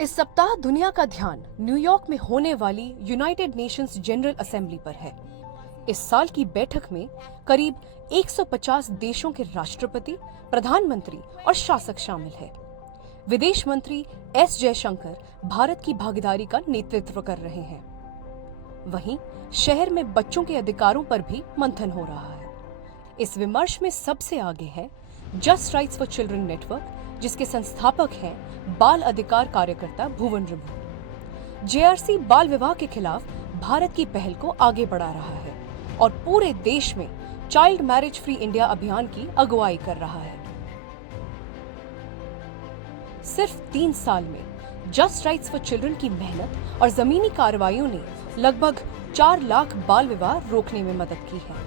इस सप्ताह दुनिया का ध्यान न्यूयॉर्क में होने वाली यूनाइटेड नेशंस जनरल असेंबली पर है। इस साल की बैठक में करीब 150 देशों के राष्ट्रपति, प्रधानमंत्री और शासक शामिल है। विदेश मंत्री एस जयशंकर भारत की भागीदारी का नेतृत्व कर रहे हैं। वहीं शहर में बच्चों के अधिकारों पर भी मंथन हो रहा है। इस विमर्श में सबसे आगे है just rights for children network, जिसके संस्थापक हैं बाल अधिकार कार्यकर्ता भुवन रिभु। जेआरसी बाल विवाह के खिलाफ भारत की पहल को आगे बढ़ा रहा है और पूरे देश में चाइल्ड मैरिज फ्री इंडिया अभियान की अगुवाई कर रहा है। सिर्फ 3 साल में जस्ट राइट्स फॉर चिल्ड्रन की मेहनत और जमीनी कार्रवाइयों ने लगभग 4 लाख बाल विवाह रोकने में मदद की है।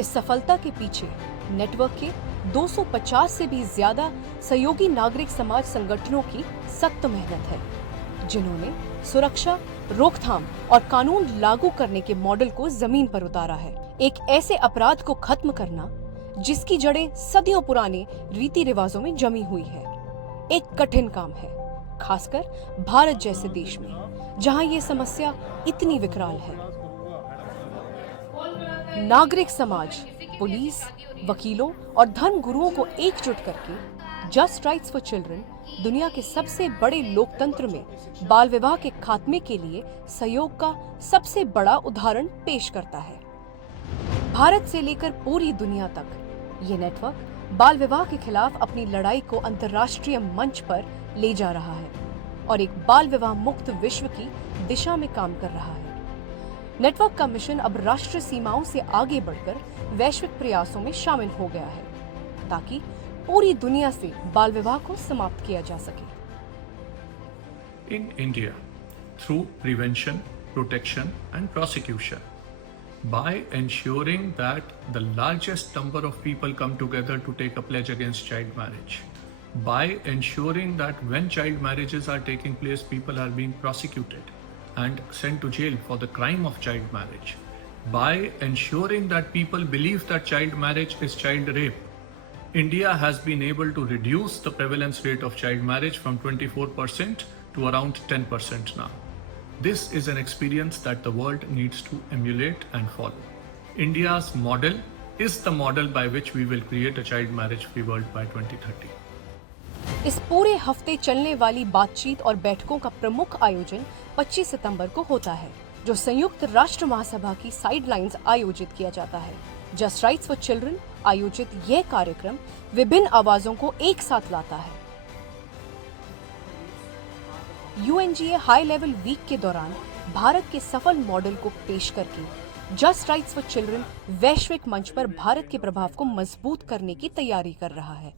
इस सफलता के पीछे नेटवर्क के 250 से भी ज्यादा सहयोगी नागरिक समाज संगठनों की सख्त मेहनत है, जिन्होंने सुरक्षा, रोकथाम और कानून लागू करने के मॉडल को जमीन पर उतारा है। एक ऐसे अपराध को खत्म करना जिसकी जड़ें सदियों पुराने रीति रिवाजों में जमी हुई है, एक कठिन काम है, खासकर भारत जैसे देश में जहां ये समस्या इतनी विकराल है। नागरिक समाज, पुलिस, वकीलों और धर्म गुरुओं को एकजुट करके जस्ट राइट्स फॉर चिल्ड्रन दुनिया के सबसे बड़े लोकतंत्र में बाल विवाह के खात्मे के लिए सहयोग का सबसे बड़ा उदाहरण पेश करता है। भारत से लेकर पूरी दुनिया तक ये नेटवर्क बाल विवाह के खिलाफ अपनी लड़ाई को अंतर्राष्ट्रीय मंच पर ले जा रहा है और एक बाल विवाह मुक्त विश्व की दिशा में काम कर रहा है। नेटवर्क का मिशन अब राष्ट्रीय सीमाओं से आगे बढ़कर वैश्विक प्रयासों में शामिल हो गया है, ताकि पूरी दुनिया से बाल विवाह को समाप्त किया जा सके। In India, through prevention, protection and prosecution, by ensuring that the largest number of people come together to take a pledge against child marriage, by ensuring that when child marriages are taking place, people are being prosecuted and sent to jail for the crime of child marriage, by ensuring that people believe that child marriage is child rape, India has been able to reduce the prevalence rate of child marriage from 24% to around 10% now. This is an experience that the world needs to emulate and follow. India's model is the model by which we will create a child marriage free world by 2030. इस पूरे हफ्ते चलने वाली बातचीत और बैठकों का प्रमुख आयोजन 25 सितंबर को होता है, जो संयुक्त राष्ट्र महासभा की साइडलाइंस आयोजित किया जाता है। जस्ट राइट्स फॉर चिल्ड्रन आयोजित यह कार्यक्रम विभिन्न आवाजों को एक साथ लाता है। यूएनजीए हाई लेवल वीक के दौरान भारत के सफल मॉडल को पेश करके जस्ट राइट्स फॉर चिल्ड्रन वैश्विक मंच पर भारत के प्रभाव को मजबूत करने की तैयारी कर रहा है।